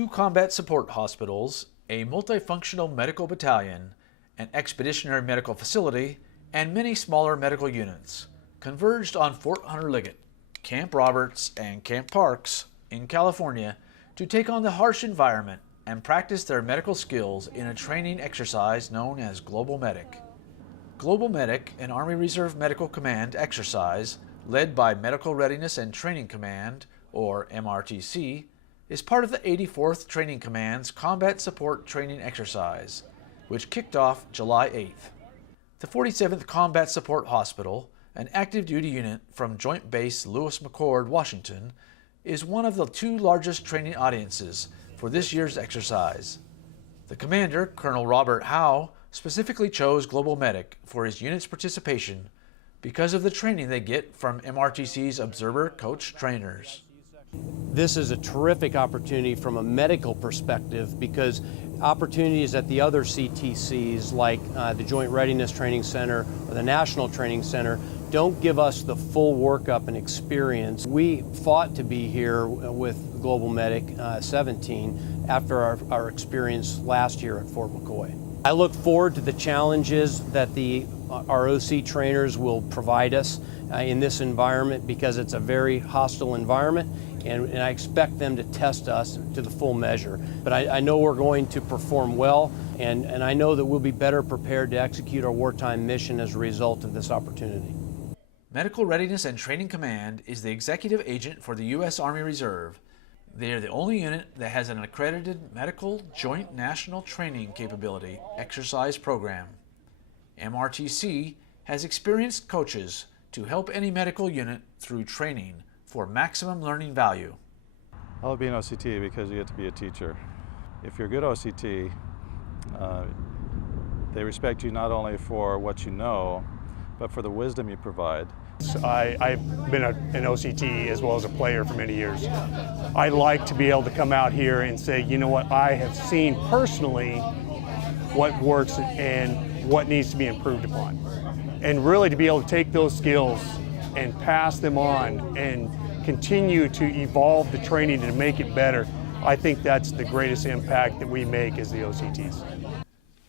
2 combat support hospitals, a multifunctional medical battalion, an expeditionary medical facility, and many smaller medical units converged on Fort Hunter Liggett, Camp Roberts, and Camp Parks in California to take on the harsh environment and practice their medical skills in a training exercise known as Global Medic. Global Medic, an Army Reserve Medical Command exercise led by Medical Readiness and Training Command, or MRTC, is part of the 84th Training Command's Combat Support Training Exercise, which kicked off July 8th. The 47th Combat Support Hospital, an active duty unit from Joint Base Lewis McChord, Washington, is one of the 2 largest training audiences for this year's exercise. The commander, Colonel Robert Howe, specifically chose Global Medic for his unit's participation because of the training they get from MRTC's Observer Coach trainers. This is a terrific opportunity from a medical perspective because opportunities at the other CTCs like the Joint Readiness Training Center or the National Training Center don't give us the full workup and experience. We fought to be here with Global Medic 17 after our experience last year at Fort McCoy. I look forward to the challenges that our OC trainers will provide us in this environment because it's a very hostile environment, and I expect them to test us to the full measure. But I know we're going to perform well, and I know that we'll be better prepared to execute our wartime mission as a result of this opportunity. Medical Readiness and Training Command is the executive agent for the U.S. Army Reserve. They are the only unit that has an accredited Medical Joint National Training Capability exercise program. MRTC has experienced coaches to help any medical unit through training for maximum learning value. I love being OCT because you get to be a teacher. If you're a good OCT, they respect you not only for what you know, but for the wisdom you provide. I've been an OCT as well as a player for many years. I like to be able to come out here and say, you know what, I have seen personally what works and what needs to be improved upon. And really to be able to take those skills and pass them on and continue to evolve the training to make it better, I think that's the greatest impact that we make as the OCTs.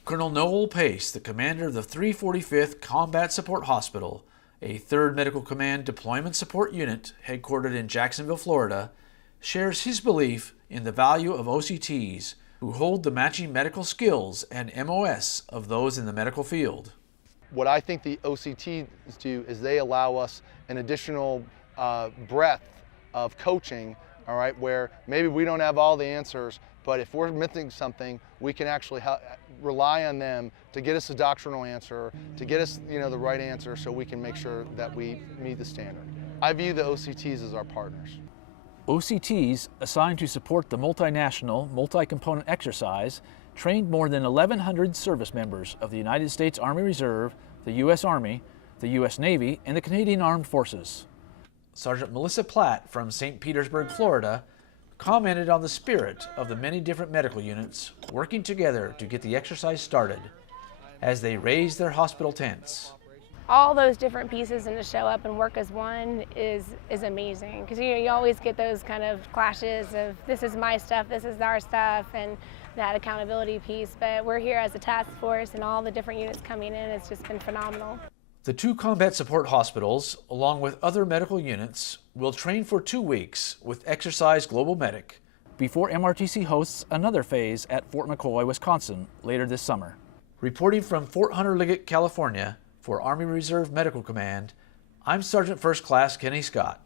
Colonel Noel Pace, the commander of the 345th Combat Support Hospital, a 3rd Medical Command Deployment Support Unit headquartered in Jacksonville, Florida, shares his belief in the value of OCTs who hold the matching medical skills and MOS of those in the medical field. What I think the OCTs do is they allow us an additional breadth of coaching, all right, where maybe we don't have all the answers, but if we're missing something, we can actually rely on them to get us a doctrinal answer, to get us, the right answer so we can make sure that we meet the standard. I view the OCTs as our partners. OCTs, assigned to support the multinational, multi-component exercise, trained more than 1,100 service members of the United States Army Reserve, the U.S. Army, the U.S. Navy, and the Canadian Armed Forces. Sergeant Melissa Platt from St. Petersburg, Florida, commented on the spirit of the many different medical units working together to get the exercise started as they raised their hospital tents. All those different pieces and to show up and work as one is amazing, because you always get those kind of clashes of this is my stuff, this is our stuff, and that accountability piece, but we're here as a task force and all the different units coming in. It's just been phenomenal. The 2 combat support hospitals, along with other medical units, will train for 2 weeks with Exercise Global Medic before MRTC hosts another phase at Fort McCoy, Wisconsin later this summer. Reporting from Fort Hunter Liggett, California for Army Reserve Medical Command, I'm Sergeant First Class Kenny Scott.